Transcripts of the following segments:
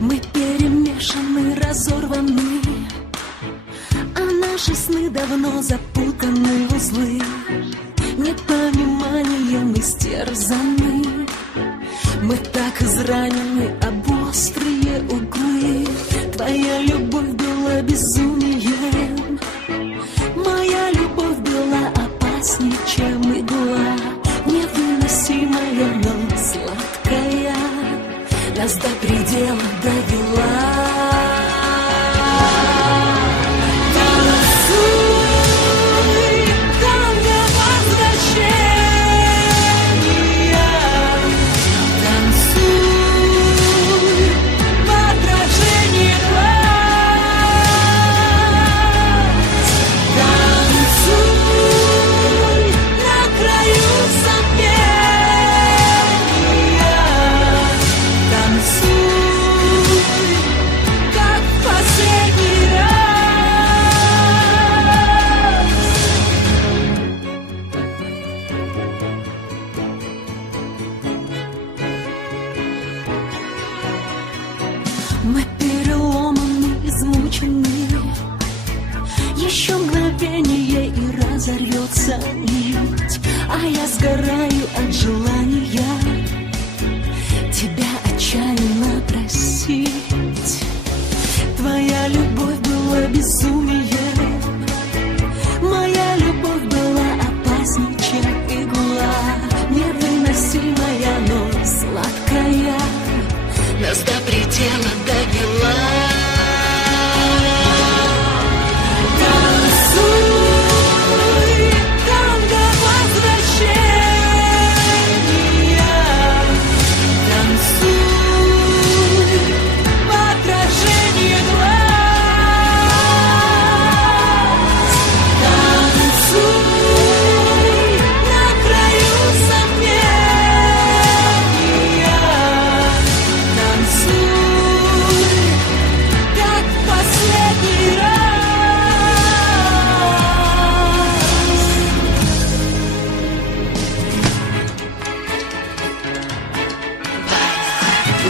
Мы перемешаны, разорваны, а наши сны давно запутаны в узлы. Непониманием истерзаны, мы так изранены об острые углы. Твоя любовь была безумием, моя любовь была опаснее, чем игла. Невыносимая, но сладкая, нас до предела довела. Мы переломаны, измучены, еще мгновение и разорвется нить, а я сгораю от желания тебя отчаянно просить. Твоя любовь была безумием, моя любовь была опаснее, чем игла. Невыносимая, но сладкая, нас до предела довела. Танцуй, танго возвращения. Танцуй, в отражении глаз. Танцуй на краю забвения. Танцуй как последний раз.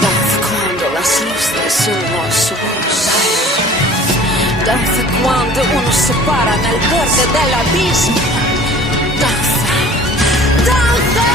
Danza quando las luces sono su vos. Danza quando uno si para nel verde dell'abismo. Danza, danza.